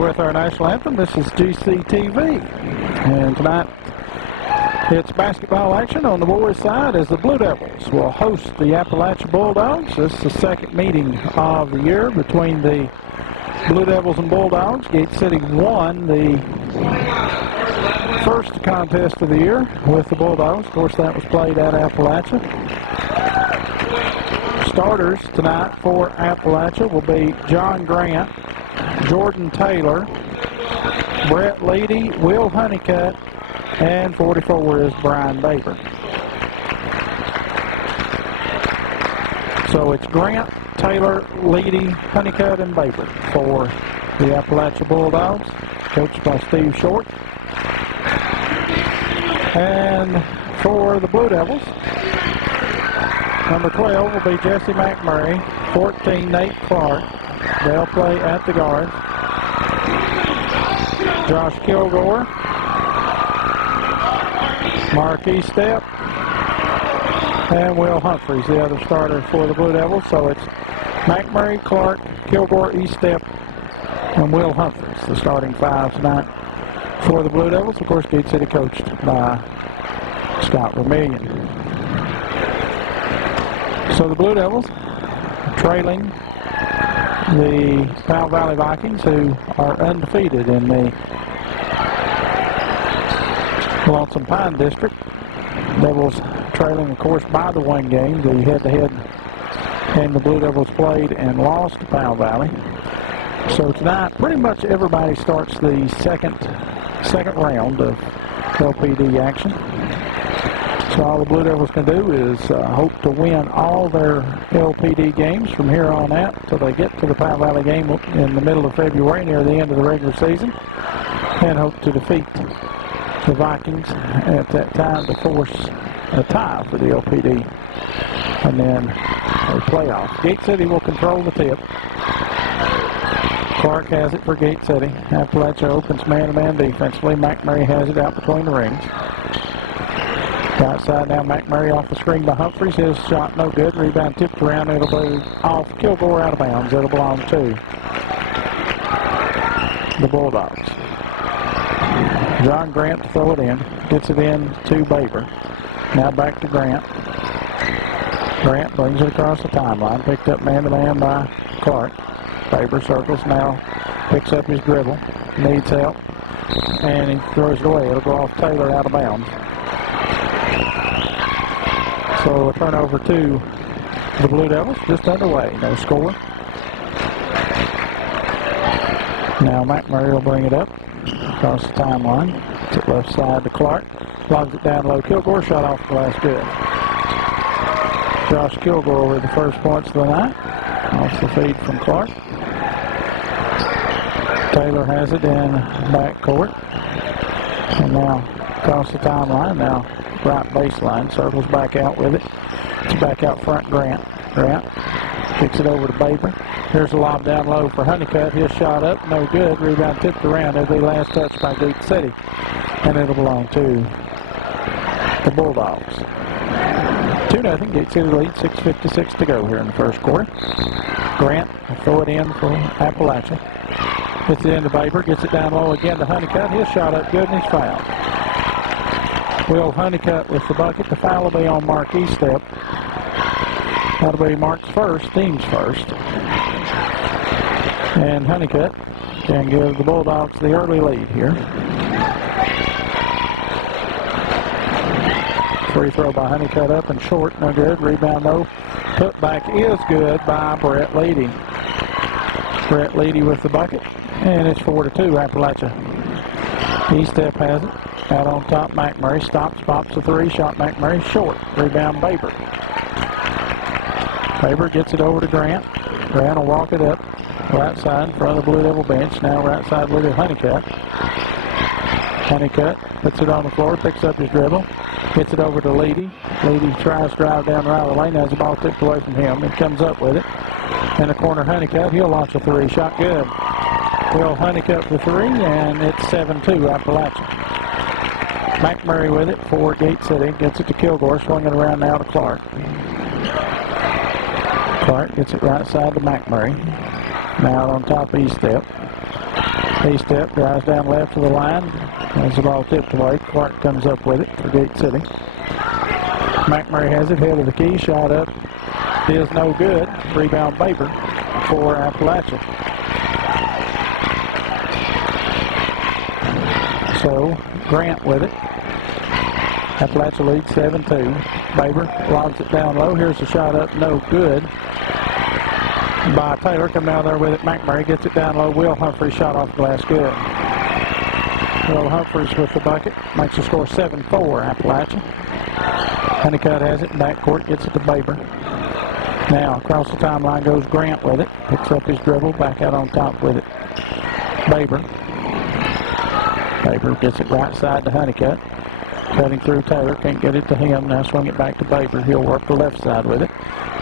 with our national anthem. This is GCTV. And tonight it's basketball action on the boys' side as the Blue Devils will host the Appalachia Bulldogs. This is the second meeting of the year between the Blue Devils and Bulldogs. Gate City won the first contest of the year with the Bulldogs. Of course, that was played at Appalachia. Starters tonight for Appalachia will be John Grant, Jordan Taylor, Brett Leedy, Will Honeycutt, and 44 is Brian Baker. So it's Grant, Taylor, Leedy, Honeycutt, and Baker for the Appalachia Bulldogs, coached by Steve Short. And for the Blue Devils, number 12 will be Jesse McMurray, 14 Nate Clark. They'll play at the guards. Josh Kilgore, Mark Estep, and Will Humphreys, the other starter for the Blue Devils. So it's McMurray, Clark, Kilgore, Estep, and Will Humphreys, the starting five tonight for the Blue Devils. Of course, Gate City coached by Scott Vermillion. So the Blue Devils trailing the Powell Valley Vikings, who are undefeated in the Lonesome Pine District. Devils trailing, of course, by the one game. The head-to-head game the Blue Devils played and lost to Powell Valley. So tonight, pretty much everybody starts the second round of LPD action. So all the Blue Devils can do is hope to win all their LPD games from here on out until they get to the Powell Valley game in the middle of February, near the end of the regular season, and hope to defeat the Vikings at that time to force a tie for the LPD and then a playoff. Gate City will control the tip. Clark has it for Gate City. Appalachia opens man-to-man defensively. McMurray has it out between the rings. Outside now, McMurray off the screen by Humphreys. His shot no good. Rebound tipped around. It'll be off Kilgore out of bounds. It'll belong to the Bulldogs. John Grant to throw it in. Gets it in to Baber. Now back to Grant. Grant brings it across the timeline. Picked up man-to-man by Clark. Baber circles now. Picks up his dribble. Needs help. And he throws it away. It'll go off Taylor out of bounds. So a turnover to the Blue Devils, just underway, no score. Now McMurray will bring it up across the timeline to the left side to Clark. Logs it down low. Kilgore shot off the glass, good. Josh Kilgore with the first points of the night. Off the feed from Clark. Taylor has it in back court. And now across the timeline, now right baseline, circles back out with it. It's back out front, Grant. Grant kicks it over to Baber. Here's a lob down low for Honeycutt. His shot up, no good. Rebound tipped around. It'll be last touch by Gate City. And it'll belong to the Bulldogs. 2-0, Gate City lead, 6:56 to go here in the first quarter. Grant will throw it in for Appalachia. Gets it into Baber, gets it down low again to Honeycutt. His shot up good and he's fouled. Will Honeycutt with the bucket. The foul will be on Mark Estep. That'll be Mark's first, team's first. And Honeycutt can give the Bulldogs the early lead here. Free throw by Honeycutt up and short, no good. Rebound though. Put back is good by Brett Leedy. Brett Leedy with the bucket. And it's 4-2 Appalachia. Estep has it. Out on top, McMurray stops, pops a three, shot McMurray short. Rebound Baber. Baber gets it over to Grant. Grant will walk it up. Right side in front of the Blue Devil bench. Now right side with it, Honeycutt. Honeycutt puts it on the floor, picks up his dribble. Gets it over to Leedy. Leedy tries to drive down the right of the lane. Has the ball tipped away from him. He comes up with it. In the corner, Honeycutt. He'll launch a three. Shot good. Will Honeycutt for three, and it's 7-2 Appalachia. McMurray with it for Gate City. Gets it to Kilgore. Swinging around now to Clark. Clark gets it right side to McMurray. Now on top, Estep. He step, drives down left to the line. As the ball tipped away, Clark comes up with it for Gate City. McMurray has it, head of the key, shot up is no good. Rebound Baber for Appalachia. So Grant with it. Appalachia leads 7-2. Baber lobs it down low. Here's the shot up, no good by Taylor. Coming out there with it, McMurray gets it down low. Will Humphreys shot off glass, good. Will Humphreys with the bucket, makes the score 7-4 Appalachia. Honeycutt has it in backcourt, gets it to Baber. Now across the timeline goes Grant with it, picks up his dribble, back out on top with it. Baber gets it right side to Honeycutt. Cutting through Taylor, can't get it to him. Now swing it back to Baber. He'll work the left side with it.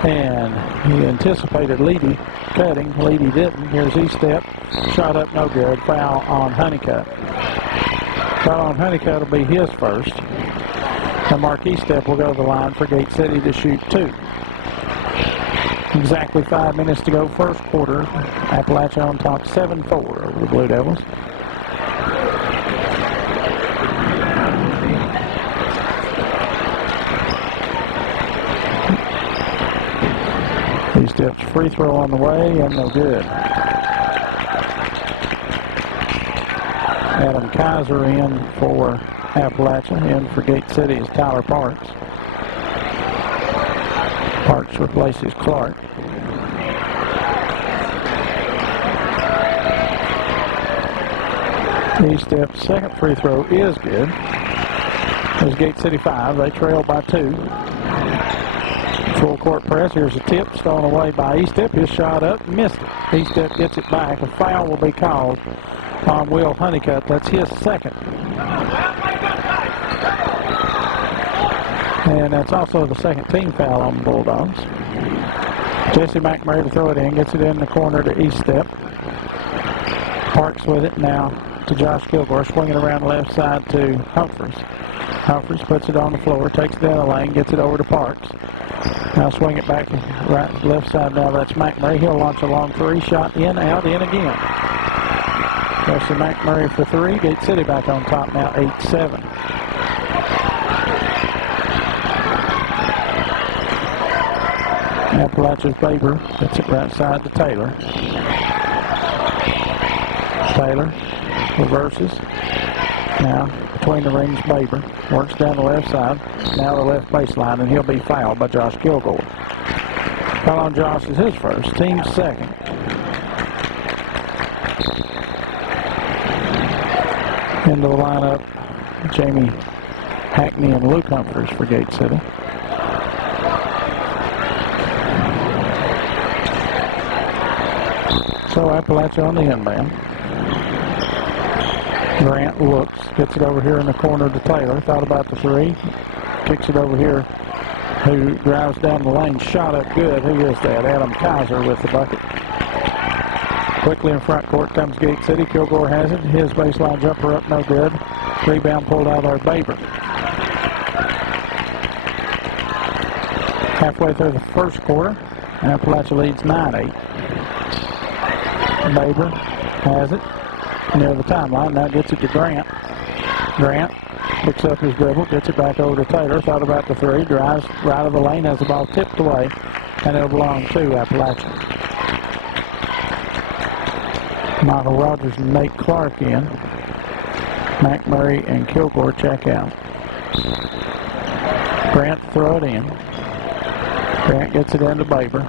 And he anticipated Leedy cutting. Leedy didn't. Here's his step. Shot up, no good. Foul on Honeycutt. Foul on Honeycutt will be his first. The marquee step will go to the line for Gate City to shoot 2. Exactly 5 minutes to go, first quarter. Appalachia on top 7-4 over the Blue Devils. He steps, free throw on the way, and no good. Adam Kaiser in for Appalachia. In for Gate City is Tyler Parks. Parks replaces Clark. He steps, second free throw is good. There's Gate City 5. They trail by 2. Full court press. Here's a tip stolen away by E-Step. His shot up, missed it. E-Step gets it back. A foul will be called on Will Honeycutt. That's his second. And that's also the second team foul on the Bulldogs. Jesse McMurray to throw it in. Gets it in the corner to E-Step. Parks with it now to Josh Kilgore. Swinging around the left side to Humphreys. Humphreys puts it on the floor. Takes it down the lane. Gets it over to Parks. Now swing it back right left side. Now that's McMurray. He'll launch a long 3. Shot in, out, in again. Jesse McMurray for 3. Gate City back on top now, 8-7. Appalachia's Baber gets it right side to Taylor. Taylor reverses. Now between the rings, Baber works down the left side. Now the left baseline, and he'll be fouled by Josh Kilgore. Foul on Josh is his first, team's second. Into the lineup, Jamie Hackney and Luke Humphreys for Gate City. So Appalachia on the inbound. Grant looks, gets it over here in the corner to Taylor. Thought about the 3. Kicks it over here. Who drives down the lane. Shot up good. Who is that? Adam Kaiser with the bucket. Quickly in front court comes Gate City. Kilgore has it. His baseline jumper up, no good. Rebound pulled out by Baber. Halfway through the first quarter, Appalachia leads 9-8. Baber has it near the timeline. Now gets it to Grant. Grant picks up his dribble, gets it back over to Taylor. Thought about the 3, drives right of the lane, has the ball tipped away, and it'll belong to Appalachia. Michael Rogers and Nate Clark in. McMurray and Kilgore check out. Grant throw it in. Grant gets it into Baber.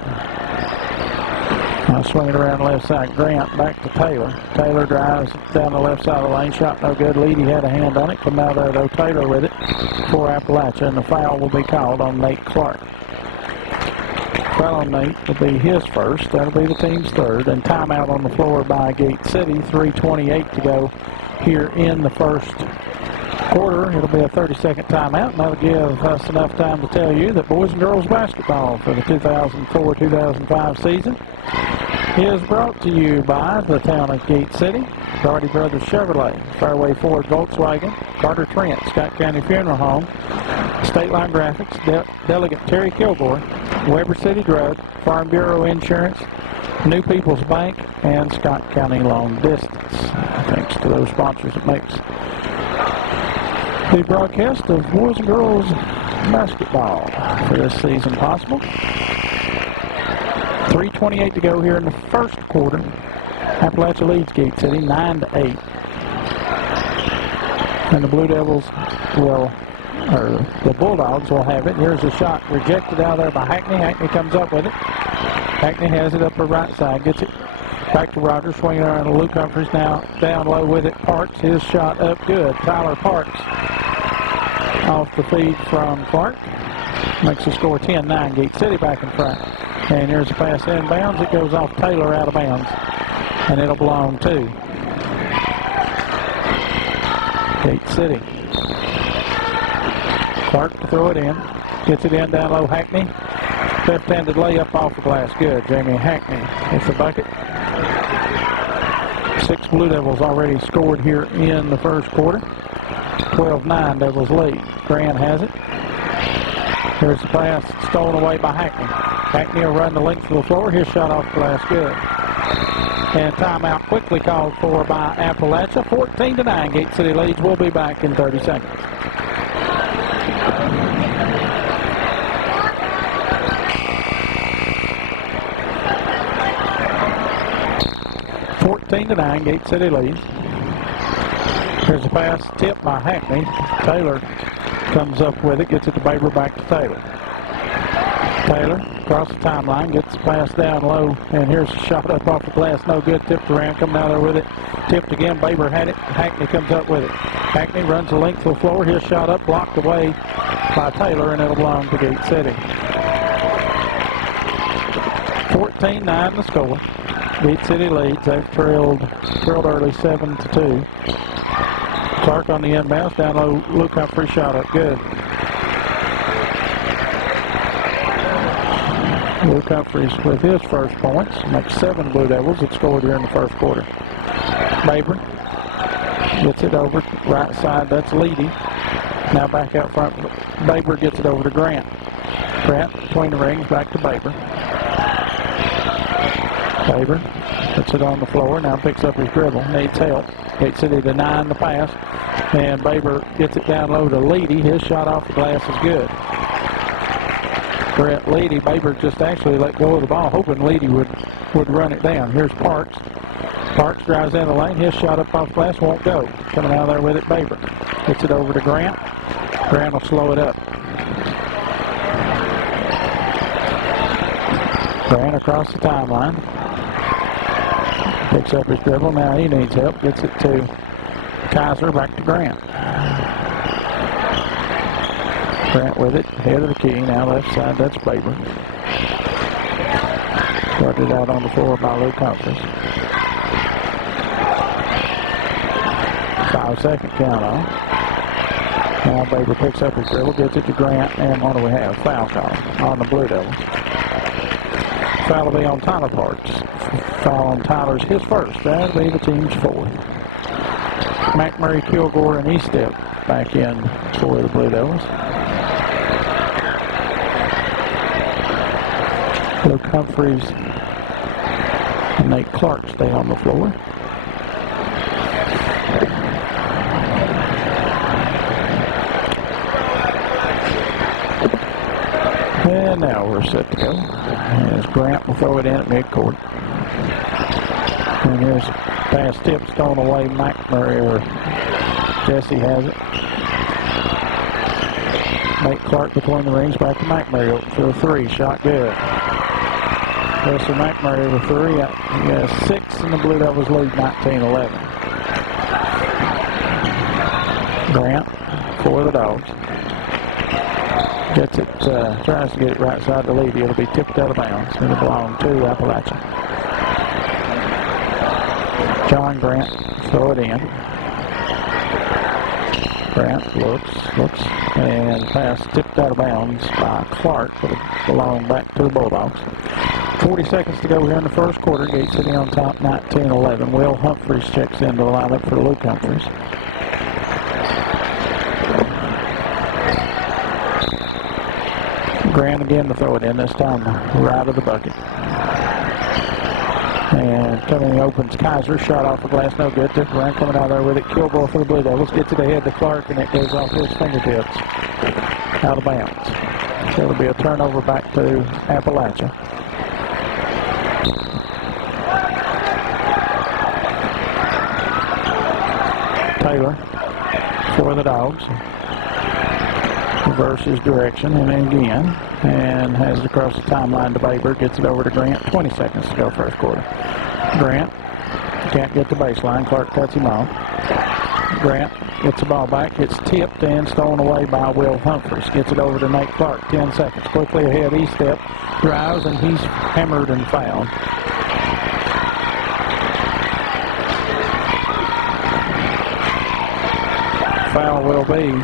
Now swinging around the left side. Grant back to Taylor. Taylor drives down the left side of the lane. Shot no good. Leedy had a hand on it. Come out there though. Taylor with it for Appalachia. And the foul will be called on Nate Clark. Foul on Nate will be his first. That'll be the team's third. And timeout on the floor by Gate City. 3:28 to go here in the first quarter. It'll be a 30-second timeout. And that'll give us enough time to tell you that boys and girls basketball for the 2004-2005 season is brought to you by the town of Gate City, Doherty Brothers Chevrolet, Fairway Ford Volkswagen, Carter Trent, Scott County Funeral Home, State Line Graphics, Delegate Terry Kilgore, Weber City Drug, Farm Bureau Insurance, New People's Bank, and Scott County Long Distance. Thanks to those sponsors, it makes the broadcast of boys and girls basketball for this season possible. 3:28 to go here in the first quarter. Appalachia leads Gate City 9-8. And the Blue Devils will, or the Bulldogs will have it. Here's a shot rejected out there by Hackney. Hackney comes up with it. Hackney has it up her right side, gets it back to Rogers, swinging around to Luke Humphries now, down low with it. Parks, his shot up good. Tyler Parks off the feed from Clark. Makes the score 10-9. Gate City back in front. And here's a pass inbounds. It goes off Taylor out of bounds. And it'll belong to Gate City. Clark to throw it in. Gets it in down low. Hackney. Left-handed layup off the glass. Good. Jamie Hackney hits the bucket. 6 Blue Devils already scored here in the first quarter. 12-9 Devils lead. Grant has it. Here's the pass stolen away by Hackney. Hackney will run the length of the floor. His shot off the glass. Good. And timeout quickly called for by Appalachia. 14-9. Gate City leads. We'll be back in 30 seconds. To 9, Gate City leads. Here's a pass tipped by Hackney. Taylor comes up with it, gets it to Baber, back to Taylor. Taylor across the timeline, gets the pass down low, and here's a shot up off the glass, no good, tipped around, coming out there with it, tipped again, Baber had it, Hackney comes up with it. Hackney runs the length of the floor, his shot up, blocked away by Taylor, and it'll belong to Gate City. 14-9 the score. Gate City leads. They've trailed early 7-2. Clark on the inbounds. Down low, Luke Humphrey shot up. Good. Luke Humphreys with his first points. Makes 7 Blue Devils that scored here in the first quarter. Baber gets it over right side. That's Leedy. Now back out front. Baber gets it over to Grant. Grant between the rings. Back to Baber. Baber puts it on the floor, now picks up his dribble, needs help. Gate City denying the pass, and Baber gets it down low to Leedy. His shot off the glass is good. Brett Leedy, Baber just actually let go of the ball, hoping Leedy would run it down. Here's Parks. Parks drives in the lane, his shot up off the glass won't go. Coming out there with it, Baber. Gets it over to Grant. Grant will slow it up. Grant across the timeline. Picks up his dribble. Now he needs help. Gets it to Kaiser. Back to Grant. Grant with it. Head of the key. Now left side. That's Baber. Started out on the floor by Luke Humphries. 5-second count on. Now Baber picks up his dribble. Gets it to Grant. And what do we have? Foul call on the Blue Devils. Foul will be on Tyler Parks. Foul on Tyler's his first. That'll be the team's 4th. McMurray, Kilgore, and Eastep back in for the Blue Devils. Luke Humphries and Nate Clark stay on the floor. And now we're set to go. As Grant will throw it in at midcourt. And here's a pass tip stolen away. McMurray or Jesse has it. Nate Clark between the rings, back to McMurray for the 3. Shot good. Jesse McMurray with 3. He has 6, and the Blue Devils lead 19-11. Grant for the Dogs. Gets it, tries to get it right side to Levy. It'll be tipped out of bounds. It'll belong to Appalachia. John Grant, throw it in. Grant looks, and pass tipped out of bounds by Clark. It'll belong back to the Bulldogs. 40 seconds to go here in the first quarter. Gate City on top, 19-11. Will Humphries checks into the lineup for Luke Humphries. Grant again to throw it in, this time right of the bucket. And coming opens Kaiser, shot off the glass, no good. Took around, coming out there with it. Kilgore for the Blue Devils, gets it ahead to Clark, and it goes off his fingertips, out of bounds. So it'll be a turnover back to Appalachia. Taylor for the Dogs. Reverses direction and again, and has it across the timeline to Baber, gets it over to Grant. 20 seconds to go first quarter. Grant can't get the baseline. Clark cuts him off. Grant gets the ball back. It's tipped and stolen away by Will Humphreys. Gets it over to Nate Clark. 10 seconds. Quickly ahead. He step, drives, and he's hammered and fouled. Foul will be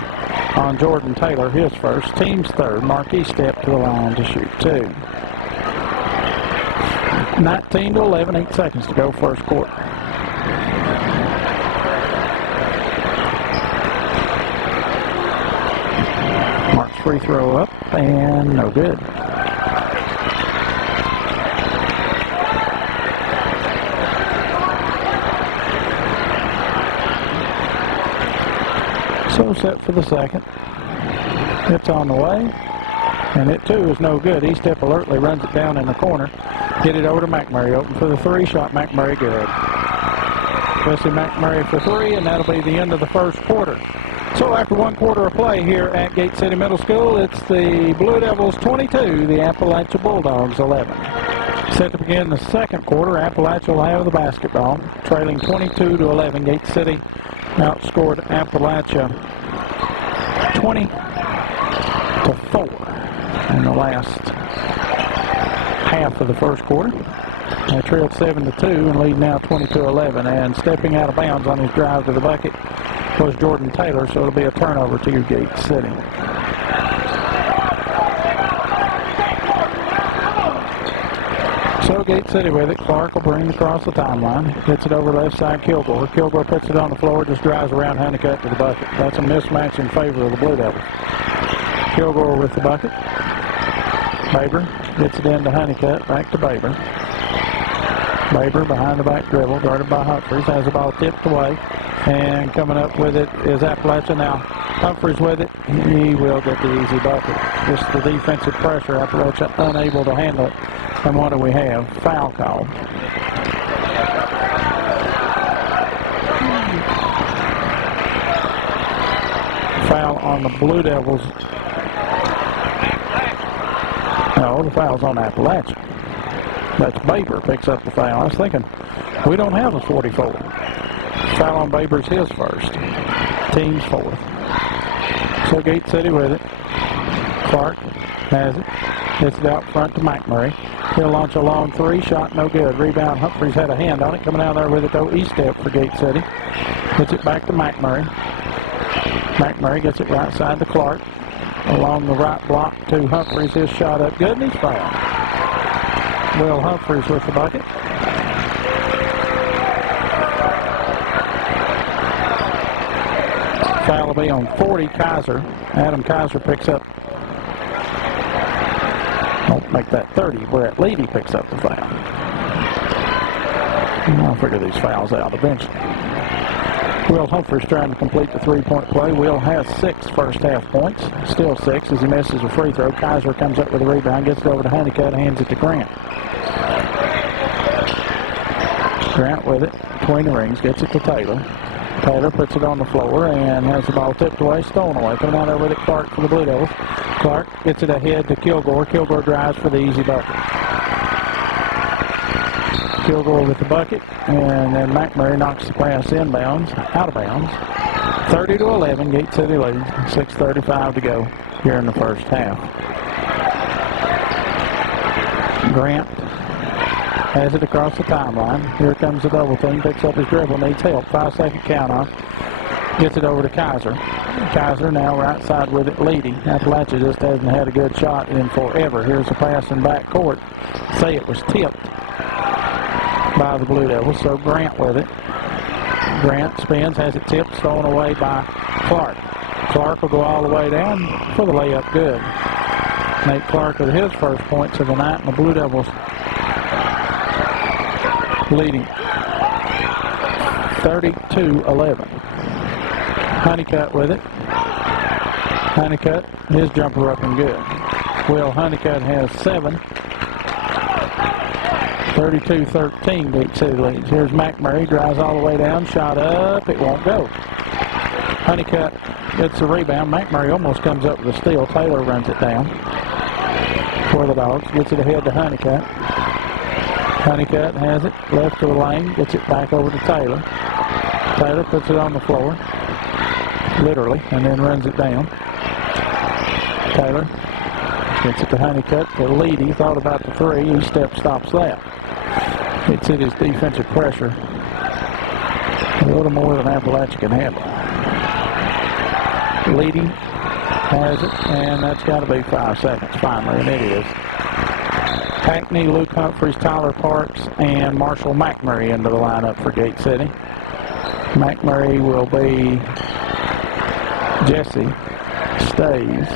on Jordan Taylor, his first, team's third. Marquis step to the line to shoot two. 19-11, 8 seconds to go first quarter. Mark's free throw up and no good. So set for the second. It's on the way, and it too is no good. E-step alertly runs it down in the corner. Hit it over to McMurray. Open for the three shot. McMurray good. Wesley McMurray for three, and that'll be the end of the first quarter. So after 1 quarter of play here at Gate City Middle School, it's the Blue Devils 22, the Appalachia Bulldogs 11. Set to begin the second quarter. Appalachia will have the basketball, trailing 22-11. Gate City outscored Appalachia 20-4 in the last half of the first quarter. They trailed 7-2 and lead now 22-11. And stepping out of bounds on his drive to the bucket was Jordan Taylor, so it'll be a turnover to Gate City. So Gate City with it. Clark will bring it across the timeline. Gets it over left side, Kilgore. Kilgore puts it on the floor, just drives around Honeycutt to the bucket. That's a mismatch in favor of the Blue Devils. Kilgore with the bucket. Baber gets it into Honeycutt, back to Baber. Baber behind the back dribble, guarded by Humphreys, has the ball tipped away. And coming up with it is Appalachia now. Humphreys with it. He will get the easy bucket. Just the defensive pressure. Appalachia unable to handle it. And what do we have? Foul call. Foul on the Blue Devils. No, the foul's on Appalachia. That's Baber picks up the foul. I was thinking, we don't have a 44. Foul on Baber's his first. Team's fourth. So Gate City with it. Clark has it. Gets it out front to McMurray. He'll launch a long three. Shot no good. Rebound. Humphreys had a hand on it. Coming out there with it though. E-step for Gate City. Gets it back to McMurray. McMurray gets it right side to Clark. Along the right block to Humphreys. His shot up good and he's fouled. Will Humphreys with the bucket. Foul will be on 40, Kaiser. Adam Kaiser picks up. Don't make that 30. Brett Levy picks up the foul. I'll figure these fouls out eventually. Will Humphreys trying to complete the three-point play. Will has 6 first half points. Still 6 as he misses a free throw. Kaiser comes up with a rebound, gets it over to Honeycutt, hands it to Grant. Grant with it between the rings, gets it to Taylor. Taylor puts it on the floor and has the ball tipped away, stolen away. Coming out there with it, Clark for the Blue Devils. Clark gets it ahead to Kilgore. Kilgore drives for the easy bucket. Kilgore with the bucket, and then McMurray knocks the pass inbounds, out of bounds. 30-11, Gate City leads. 6:35 to go here in the first half. Grant has it across the timeline. Here comes the double team. Picks up his dribble. Needs help. 5-second count off. Gets it over to Kaiser. Kaiser now right side with it. Leading. Appalachia just hasn't had a good shot in forever. Here's a pass in back court. Say it was tipped by the Blue Devils. So Grant with it. Grant spins. Has it tipped. Stolen away by Clark. Clark will go all the way down for the layup. Good. Nate Clark with his first points of the night. And the Blue Devils leading 32-11. Honeycutt with it. Honeycutt, his jumper up and good. Will Honeycutt has 7. 32-13 Gate City leads. Here's McMurray, drives all the way down, shot up, it won't go. Honeycutt gets the rebound. McMurray almost comes up with a steal. Taylor runs it down for the Dogs, gets it ahead to Honeycutt. Honeycutt has it, left to the lane, gets it back over to Taylor. Taylor puts it on the floor, literally, and then runs it down. Taylor gets it to Honeycutt. The lead, he thought about the 3. He stops that. It's hit his defensive pressure a little more than Appalachia can handle. Leading has it, and that's got to be 5 seconds finally, and it is. Hackney, Luke Humphreys, Tyler Parks, and Marshall McMurray into the lineup for Gate City. McMurray will be Jesse Stays.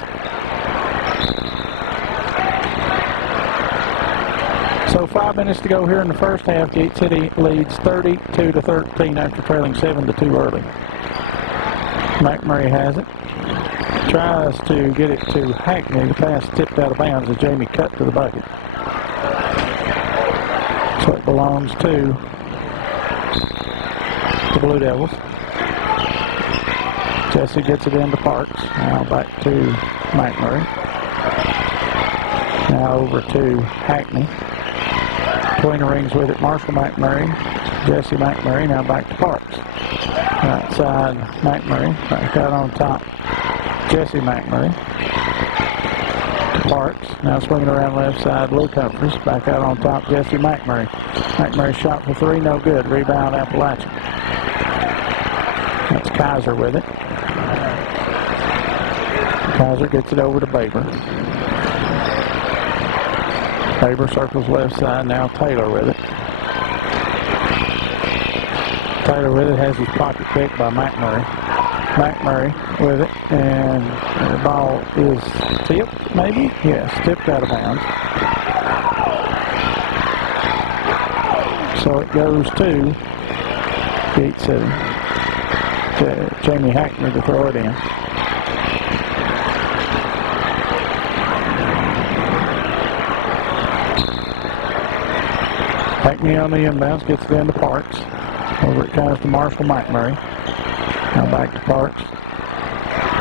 So 5 minutes to go here in the first half. Gate City leads 32-13 after trailing 7-2 early. McMurray has it. Tries to get it to Hackney. The pass tipped out of bounds as Jamie cut to the bucket. So it belongs to the Blue Devils. Jesse gets it into Parks. Now back to McMurray. Now over to Hackney. Between the rings with it, Marshall McMurray, Jesse McMurray, now back to Parks. Right side, McMurray, back out on top, Jesse McMurray. To Parks, now swinging around left side, Luke Humphreys, back out on top, Jesse McMurray. McMurray shot for 3, no good, rebound Appalachia. That's Kaiser with it. Kaiser gets it over to Baber. Baber circles left side, now Taylor with it. Taylor with it, has his pocket picked by McMurray. McMurray with it, and the ball is tipped, maybe? Yes, tipped out of bounds. So it goes to Gate City. Jamie Hackney to throw it in. Hackney on the inbounds, gets it into Parks. Over it comes to Marshall McMurray. Now back to Parks.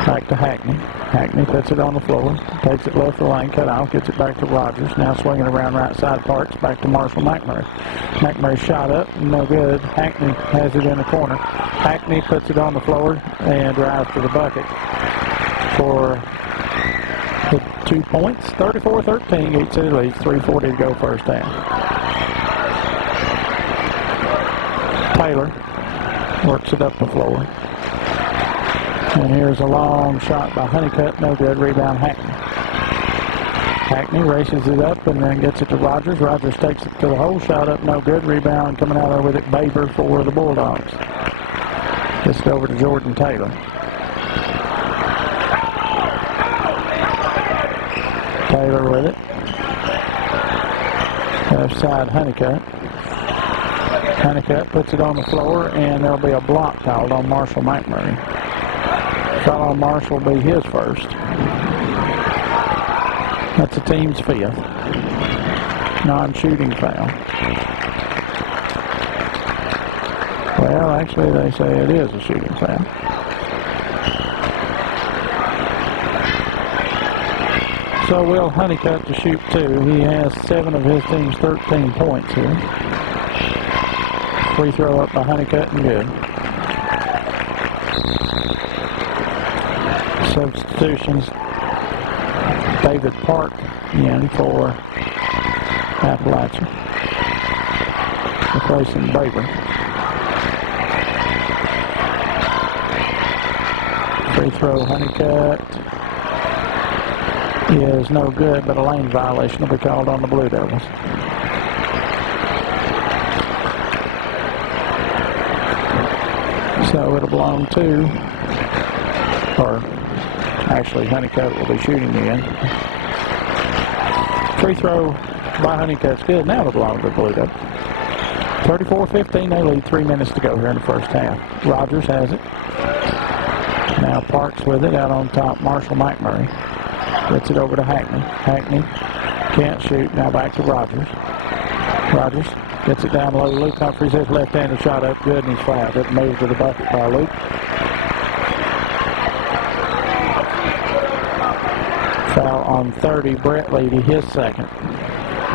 Back to Hackney. Hackney puts it on the floor. Takes it left the lane, cut off, gets it back to Rogers. Now swinging around right side Parks, back to Marshall McMurray. McMurray shot up, no good. Hackney has it in the corner. Hackney puts it on the floor and drives to the bucket for the 2 points. 34-13, Gate City leads, 3:40 to go first half. Taylor works it up the floor. And here's a long shot by Honeycutt, no good, rebound Hackney. Hackney races it up and then gets it to Rogers. Rogers takes it to the hole, shot up, no good, rebound coming out there with it, Baber for the Bulldogs. Gets it over to Jordan Taylor. Taylor with it. Left side Honeycutt. Honeycutt puts it on the floor, and there'll be a block called on Marshall McMurray. Foul on Marshall will be his first. That's the team's 5th. Non-shooting foul. Well, actually, they say it is a shooting foul. So Will Honeycutt to shoot 2. He has 7 of his team's 13 points here. Free throw up by Honeycutt and good. Substitutions. David Park in for Appalachia, replacing Baber. Free throw Honeycutt is no good, but a lane violation will be called on the Blue Devils. So it'll belong to, or actually Honeycutt will be shooting again. Free throw by Honeycutt's good. Now it'll belong to the Blue Devils. 34-15, they lead 3 minutes to go here in the first half. Rogers has it. Now Parks with it out on top. Marshall McMurray gets it over to Hackney. Hackney can't shoot. Now back to Rogers. Rogers gets it down low. Luke Humphreys, his left-handed shot up good, and he's fouled. It moved to the bucket by Luke. Foul on 30. Brett Leedy, his second.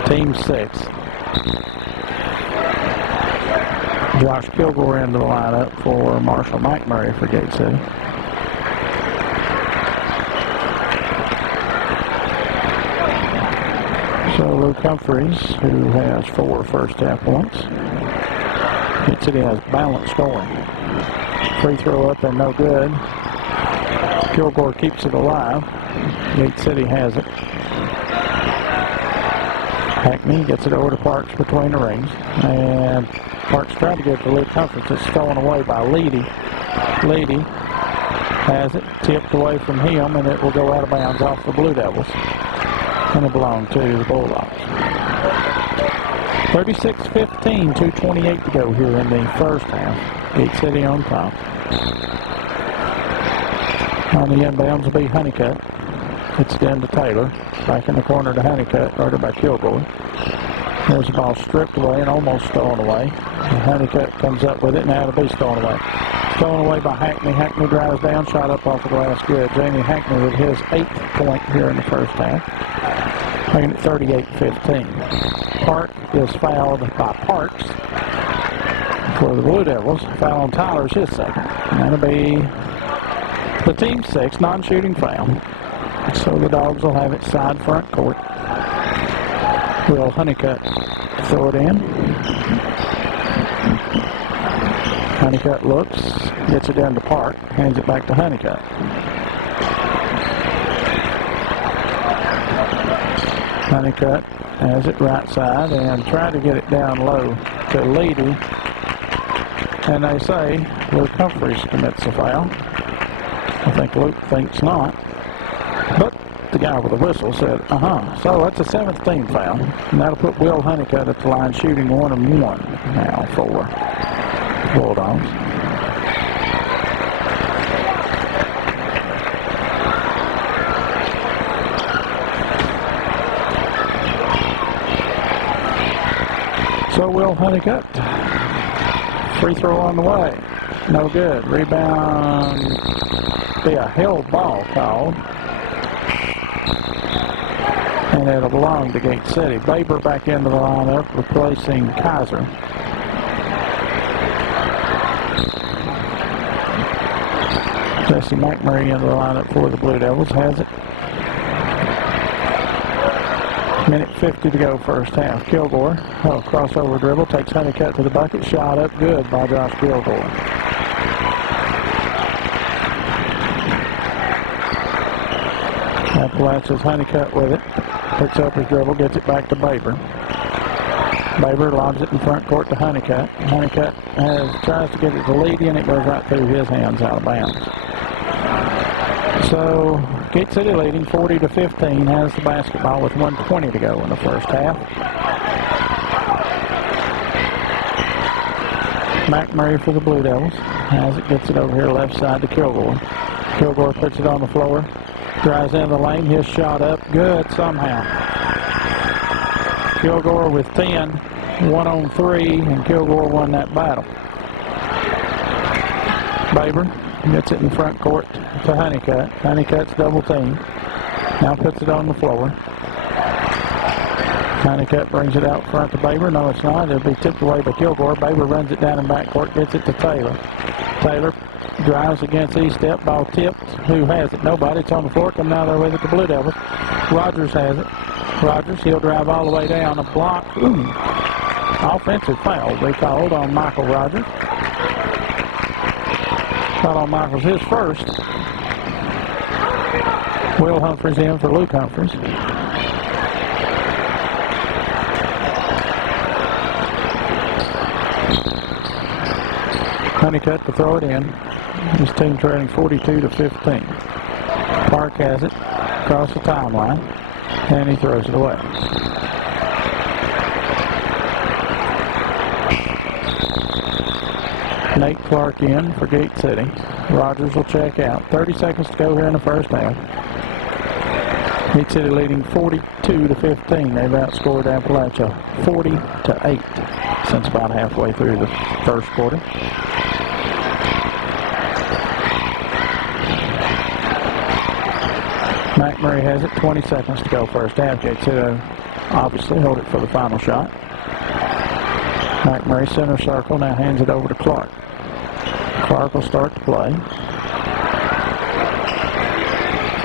Team 6. Josh Kilgore into the lineup for Marshall McMurray for Gate City. So Luke Humphreys, who has 4 first-half points, Gate City has balanced scoring. Free throw up and no good. Kilgore keeps it alive. Gate City has it. Hackney gets it over to Parks between the rings. And Parks trying to get to Luke Humphreys. It's stolen away by Leedy. Leedy has it tipped away from him, and it will go out of bounds off the Blue Devils. And it belonged to the Bulldogs. 36-15, 2:28 to go here in the first half. Gate City on top. On the inbounds will be Honeycutt. It's down to Taylor. Back in the corner to Honeycutt, guarded by Kilgore. There's the ball stripped away and almost stolen away. And Honeycutt comes up with it, now it'll be stolen away. Stolen away by Hackney. Hackney drives down, shot up off the glass, good. Jamie Hackney with his 8th point here in the first half. Making it 38-15. Park is fouled by Parks for the Blue Devils. Foul on Tyler's his second. And that'll be the team 6 non-shooting foul. So the Dogs will have it side front court. Will Honeycutt throw it in. Honeycutt looks, gets it down to Park, hands it back to Honeycutt. Honeycutt has it right side and try to get it down low to Leedy. And they say Luke Humphreys commits a foul. I think Luke thinks not. But the guy with the whistle said, So that's a 7th team foul. And that'll put Will Honeycutt at the line shooting 1 of 1 now for Bulldogs. So Will Honeycutt, free throw on the way. No good. Rebound, be a held ball called. And it'll belong to Gate City. Baber back into the lineup, replacing Kaiser. Jesse McMurray into the lineup for the Blue Devils, has it. Minute 50 to go first half. Kilgore, crossover dribble, takes Honeycutt to the bucket, shot up good by Josh Kilgore. Appalachia's Honeycutt with it. Picks up his dribble, gets it back to Baber. Baber lobs it in front court to Honeycutt. Honeycutt tries to get it to Leedy, and it goes right through his hands out of bounds. So Gate City leading 40-15, has the basketball with 1:20 to go in the first half. McMurray for the Blue Devils. Has it, gets it over here left side to Kilgore. Kilgore puts it on the floor. Drives into the lane, his shot up, good somehow. Kilgore with 10, 1 on 3, and Kilgore won that battle. Baber gets it in front court to Honeycutt. Honeycutt's double team. Now puts it on the floor. Honeycutt brings it out front to Baber. No, it's not. It'll be tipped away by Kilgore. Baber runs it down in backcourt, gets it to Taylor. Taylor drives against E-step, ball tipped. Who has it? Nobody. It's on the floor. Coming out there with it, the Blue Devils. Rogers has it. Rogers, he'll drive all the way down. A block. Ooh. Offensive foul they called on Michael Rogers. Foul on Michael's his first. Will Humphreys in for Luke Humphreys. Honeycutt to throw it in. His team trailing 42-15. Park has it across the timeline, and he throws it away. Nate Clark in for Gate City. Rogers will check out. 30 seconds to go here in the first half. Gate City leading 42-15. They've outscored Appalachia 40-8 since about halfway through the first quarter. McMurray has it. 20 seconds to go first half. Gate City obviously hold it for the final shot. McMurray center circle, now hands it over to Clark. Clark will start to play.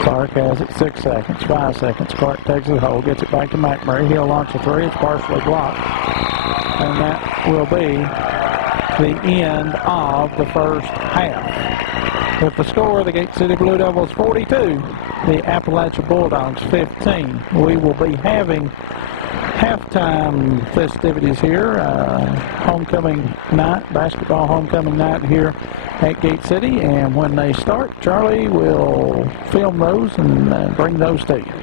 Clark has it. 6 seconds, 5 seconds. Clark takes it hold, gets it back to McMurray. He'll launch a three. It's partially blocked. And that will be the end of the first half. With the score, the Gate City Blue Devils 42, the Appalachia Bulldogs 15. We will be having halftime festivities here, homecoming night, basketball homecoming night here at Gate City, and when they start, Charlie will film those and bring those to you.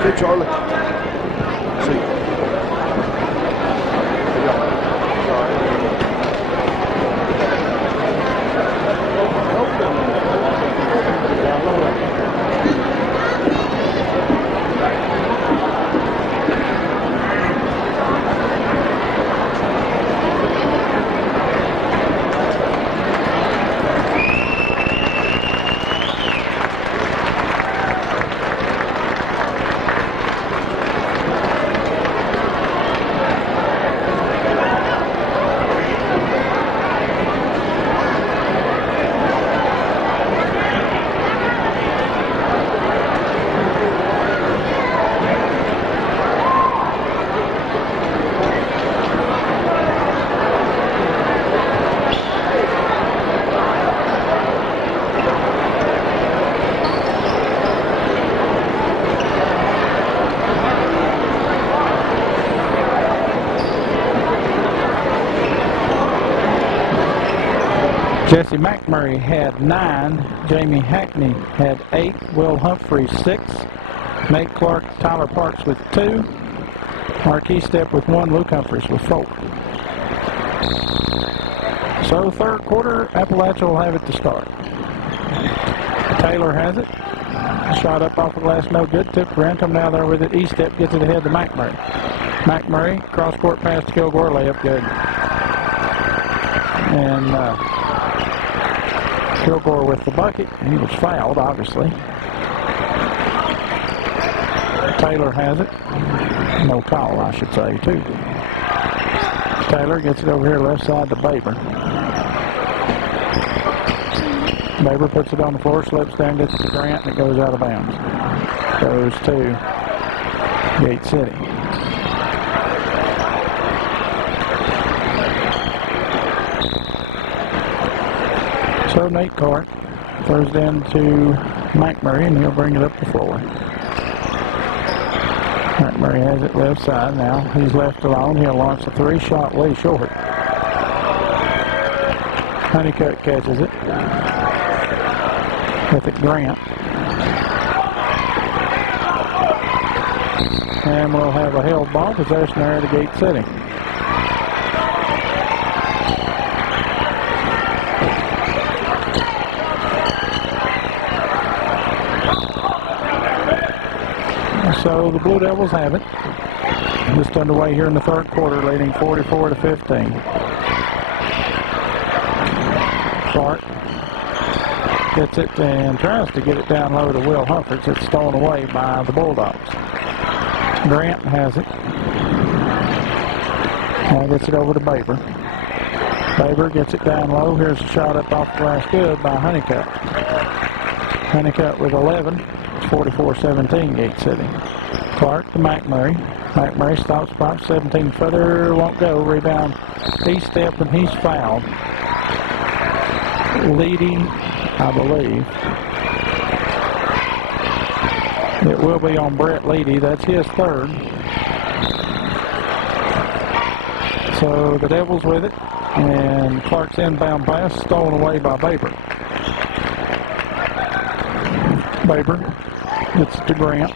Okay, Charlie. See. Jesse McMurray had 9, Jamie Hackney had 8, Will Humphrey 6, Nate Clark, Tyler Parks with 2, Marquis Step with 1, Luke Humphreys with 4. So third quarter, Appalachia will have it to start. Taylor has it. Shot up off the glass, no good. Tip Grantham now there with it. E-Step gets it ahead to McMurray. McMurray, cross-court pass to Kilgore, layup good. And Kilgore with the bucket. He was fouled, obviously. Taylor has it. No call, I should say, too. Taylor gets it over here left side to Baber. Baber puts it on the floor, slips down, gets it to Grant, and it goes out of bounds. Goes to Gate City. So Nate Clark throws down to McMurray, and he'll bring it up the floor. McMurray has it left side now. He's left alone. He'll launch a 3-shot way short. Honeycutt catches it. With it, Grant. And we'll have a held ball possession there to Gate City. So the Blue Devils have it. Just underway here in the third quarter, leading 44-15. Clark gets it and tries to get it down low to Will Humphreys. It's stolen away by the Bulldogs. Grant has it. Now gets it over to Baber. Baber gets it down low. Here's a shot up off the glass, good by Honeycutt. Honeycutt with 11. It's 44-17 Gate City. Clark to McMurray. McMurray stops, pops 17-footer, won't go. Rebound, E-Step, and he's fouled. Leading, I believe. It will be on Brett Leedy. That's his third. So the Devils with it, and Clark's inbound pass stolen away by Baber. Baber gets it to Grant.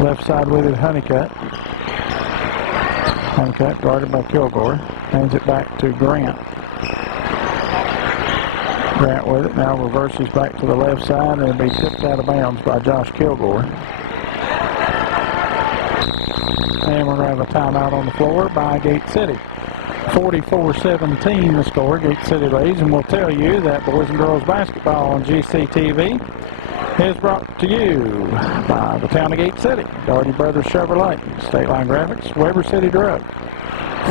Left side with it, Honeycutt. Honeycutt guarded by Kilgore. Hands it back to Grant. Grant with it. Now reverses back to the left side and it'll be tipped out of bounds by Josh Kilgore. And we're going to have a timeout on the floor by Gate City. 44-17 the score. Gate City leads, and we'll tell you that boys and girls basketball on GCTV is brought to you by the town of Gate City, Doherty Brothers Chevrolet, State Line Graphics, Weber City Drug,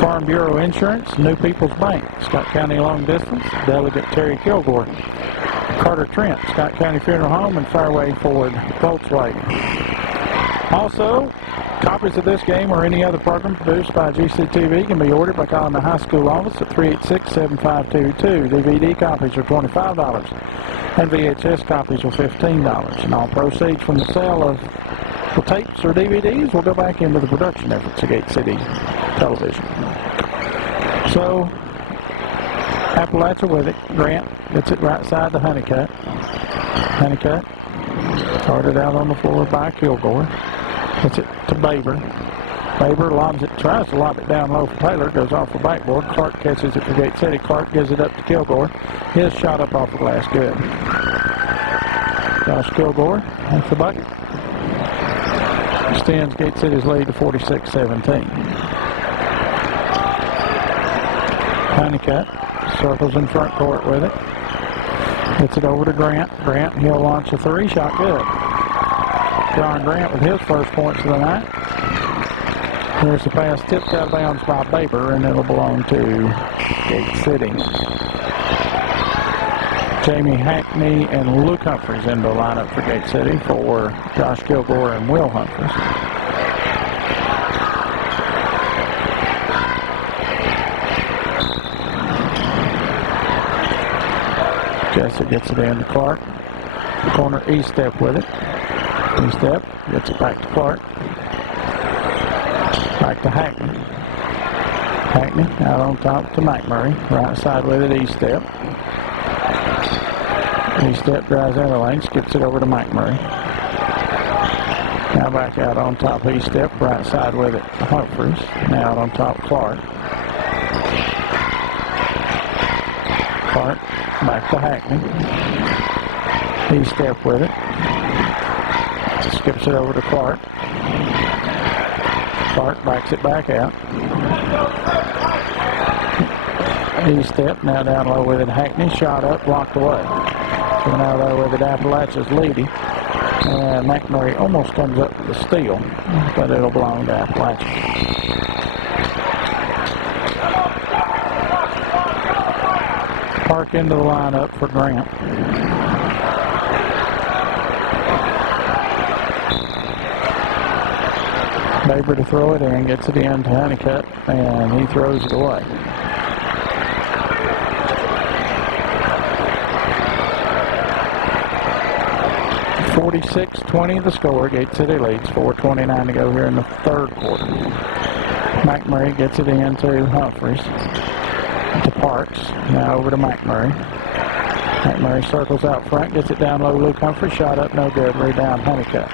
Farm Bureau Insurance, New People's Bank, Scott County Long Distance, Delegate Terry Kilgore, Carter Trent, Scott County Funeral Home, and Fairway Ford Volkswagen. Also, copies of this game or any other program produced by GCTV can be ordered by calling the high school office at 386-7522. DVD copies are $25 and VHS copies are $15. And all proceeds from the sale of the tapes or DVDs will go back into the production efforts of Gate City Television. So, Appalachia with it. Grant gets it right side to Honeycutt. Honeycutt Started out on the floor by Kilgore. Hits it to Baber. Baber lobs it, tries to lob it down low for Taylor. Goes off the backboard. Clark catches it for Gate City. Clark gives it up to Kilgore. His shot up off the glass. Good. Josh Kilgore at the bucket. Extends Gate City's lead to 46-17. Honeycutt circles in front court with it. Gets it over to Grant. Grant, he'll launch a three. Shot good. John Grant with his first points of the night. There's the pass tipped out of bounds by Baber, and it'll belong to Gate City. Jamie Hackney and Luke Humphreys into the lineup for Gate City for Josh Kilgore and Will Humphreys. Jesse gets it in to Clark. Corner E-step with it. E-step, gets it back to Clark. Back to Hackney. Hackney out on top to McMurray. Right side with it, E-step. E-step drives in the lane, skips it over to McMurray. Now back out on top, E-step, right side with it, Humphreys. Now out on top, Clark. Clark, back to Hackney. E-step with it. Skips it over to Clark. Clark backs it back out. E-step, now down low with it, Hackney. Shot up, blocked away. So now there with it, Appalachia's leading. And McMurray almost comes up with the steal, but it'll belong to Appalachia. Park into the lineup for Grant. Baber to throw it in, gets it in to Honeycutt, and he throws it away. (46-20) the score. Gate City leads. 4:29 to go here in the third quarter. McMurray gets it in to Humphreys. To Parks. Now over to McMurray. McMurray circles out front, gets it down low. Luke Humphreys. Shot up, no good. Rebound, Honeycutt.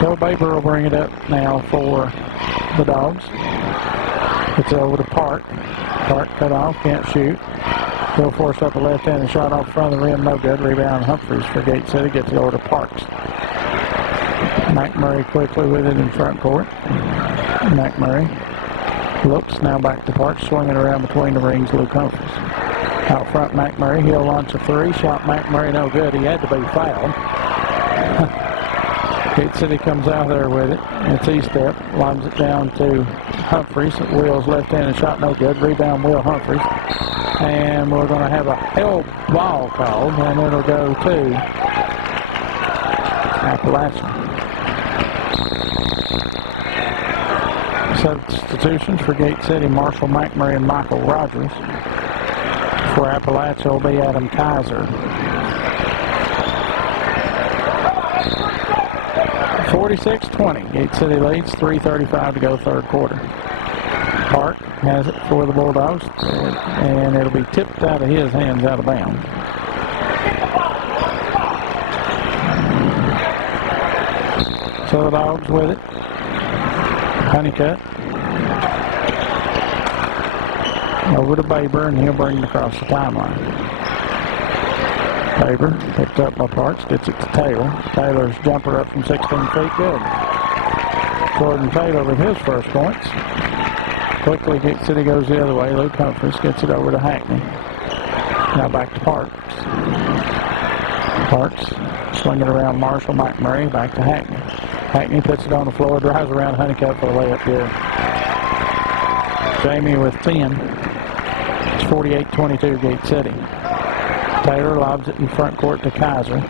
So Baber will bring it up now for the Dogs. It's over to Park. Park cut off, can't shoot. He'll force up a left-handed shot off front of the rim, no good. Rebound Humphreys for Gate City, gets it over to Parks. McMurray quickly with it in front court. McMurray looks, now back to Parks, swinging around between the rings, Luke Humphreys. Out front McMurray, he'll launch a three. Shot McMurray, no good. He had to be fouled. Gate City comes out there with it. It's E-step, lobs it down to Humphreys. Will's left-handed shot, no good. Rebound, Will Humphreys. And we're going to have a held ball called, and it'll go to Appalachia. Substitutions for Gate City: Marshall McMurray and Michael Rogers. For Appalachia will be Adam Kaiser. 46-20. Gate City leads. 3:35 to go third quarter. Park has it for the Bulldogs, and it'll be tipped out of his hands, out of bounds. So the Dogs with it. Honeycutt. Over to Baber, and he'll bring it across the timeline. Baber picked up by Parks, gets it to Taylor. Taylor's jumper up from 16 feet, good. Jordan Taylor with his first points. Quickly, Gate City goes the other way. Luke Humphreys gets it over to Hackney. Now back to Parks. Parks swinging around Marshall McMurray, back to Hackney. Hackney puts it on the floor, drives around Honeycutt for the layup good. Jamie with 10. It's 48-22 Gate City. Taylor lobs it in front court to Kaiser.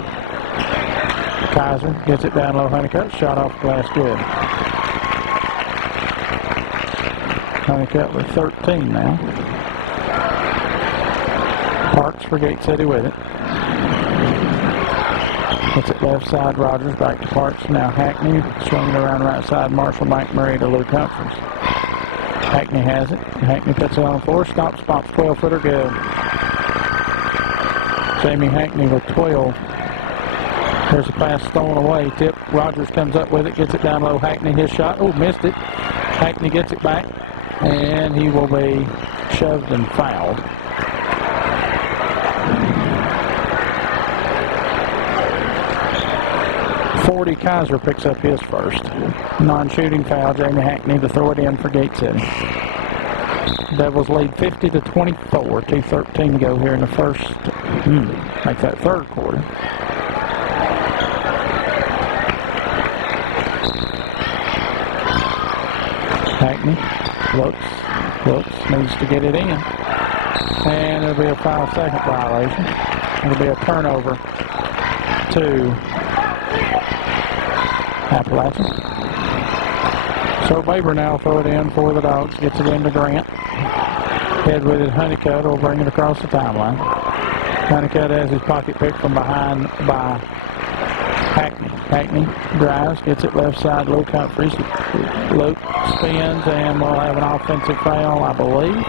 Kaiser gets it down low, Honeycutt, shot off glass good. Honeycutt with 13 now. Parks for Gate City with it. It's at left side, Rogers back to Parks. Now Hackney swinging around right side, Marshall McMurray to Luke Humphreys. Hackney has it. Hackney puts it on the floor, stops, pops 12-footer, good. Jamie Hackney with 12. There's a pass stolen away. Tip. Rogers comes up with it, gets it down low. Hackney, his shot. Oh, missed it. Hackney gets it back, and he will be shoved and fouled. Kaiser picks up his first. Non-shooting foul, Jamie Hackney to throw it in for Gate City. Devils lead 50-24. 2:13 to go here in the first, make that third quarter. Hackney looks, needs to get it in. And it'll be a 5-second violation. It'll be a turnover to Appalachia. So Baber now throw it in for the Dogs, gets it into Grant. Head with it, Honeycutt will bring it across the timeline. Honeycutt has his pocket picked from behind by Hackney. Hackney drives, gets it left side, Luke Humphreys. Luke spins, and we'll have an offensive foul, I believe.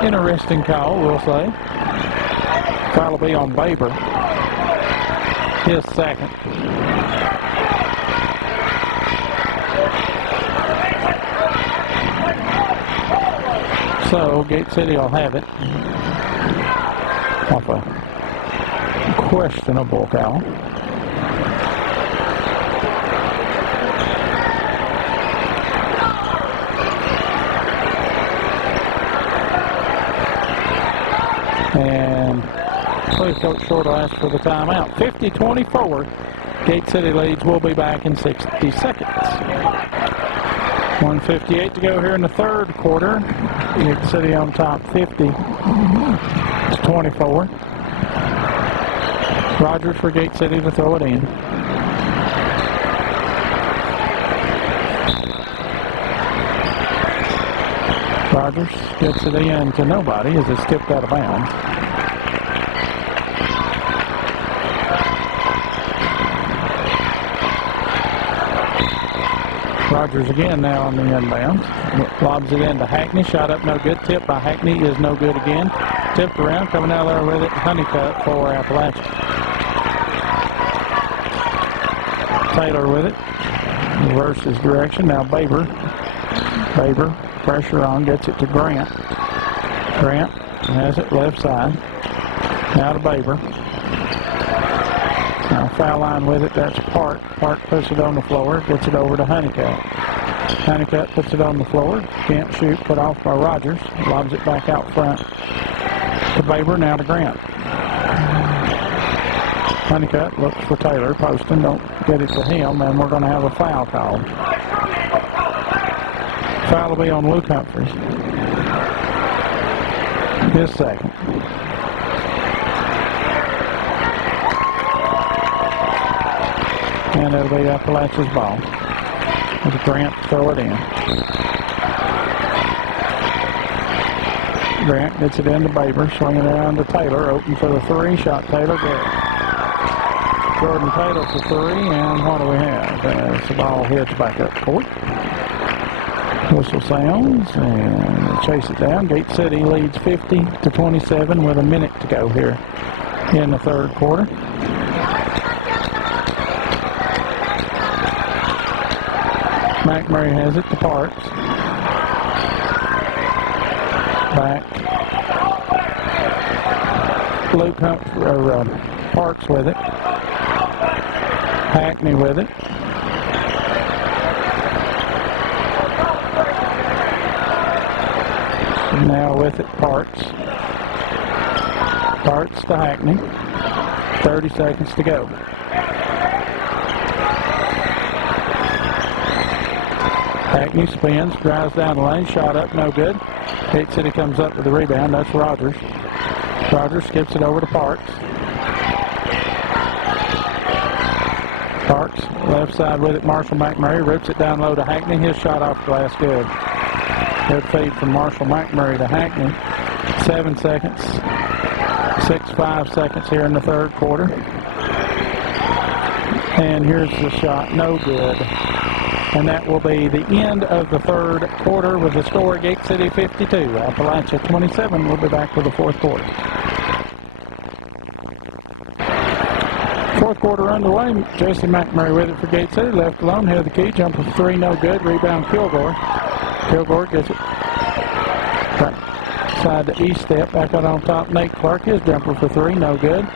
Interesting call, we'll say. Foul will be on Baber. His second. So Gate City will have it off a questionable call. And please, Coach Short will ask for the timeout. 50-24. Gate City leads. We'll be back in 60 seconds. 1:58 to go here in the third quarter. Gate City on top 50-24. Rogers for Gate City to throw it in. Rogers gets it in to nobody as it's tipped out of bounds. Rogers again now on the inbound. Lobs it into Hackney. Shot up, no good. Tip by Hackney is no good again. Tipped around, coming out there with it. Honeycutt for Appalachia. Taylor with it. Reverses direction. Now Baber. Baber, pressure on, gets it to Grant. Grant has it left side. Now to Baber. Now foul line with it, that's Park. Park puts it on the floor, gets it over to Honeycutt. Honeycutt puts it on the floor, can't shoot, put off by Rogers. Lobs it back out front to Baber, now to Grant. Honeycutt looks for Taylor, posting, don't get it to him, and we're going to have a foul called. Foul will be on Luke Humphreys. His second. And it'll be Appalachia's ball. With Grant throw it in. Grant gets it into Baber, swinging it around to Taylor, open for the three, shot Taylor, good. Jordan Taylor for three, and what do we have? As the ball heads back up court. Whistle sounds, and chase it down. Gate City leads 50-27 with a minute to go here in the third quarter. McMurray has it to Parks. Back. Luke Parks with it. Hackney with it. Now with it, Parks. Parks to Hackney. 30 seconds to go. Hackney spins, drives down the lane, shot up, no good. Gate City comes up with the rebound, that's Rogers. Rogers skips it over to Parks. Parks, left side with it, Marshall McMurray, rips it down low to Hackney, his shot off glass, good. Good feed from Marshall McMurray to Hackney. 7 seconds. 5 seconds here in the third quarter. And here's the shot. No good. And that will be the end of the third quarter with the score Gate City 52, Appalachia 27. We'll be back with the fourth quarter. Fourth quarter underway. Jesse McMurray with it for Gate City. Left alone, head of the key. Jumper for three, no good. Rebound Kilgore. Kilgore gets it back side to east step. Back out on top. Nate Clark, his jumper for three, no good.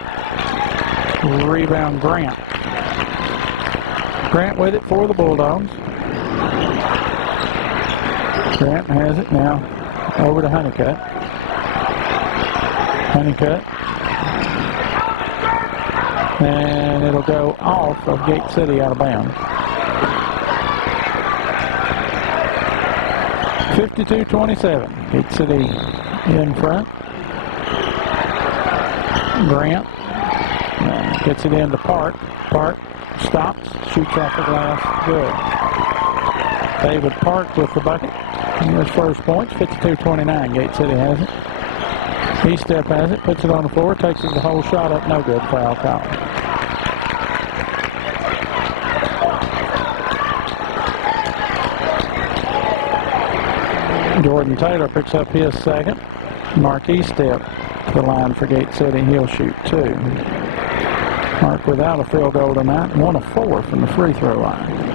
Rebound Grant. Grant with it for the Bulldogs. Grant has it now over to Honeycutt. Honeycutt. And it'll go off of Gate City out of bounds. 52-27. Gate City in front. Grant gets it into Park. Park stops, shoots off the glass, good. David Park with the bucket. And his first points, 52-29. Gate City has it. E-Step has it, puts it on the floor, takes it the whole shot up, no good, foul call. Jordan Taylor picks up his second. Mark E-Step to the line for Gate City, he'll shoot two. Mark without a field goal tonight, 1 of 4 from the free throw line.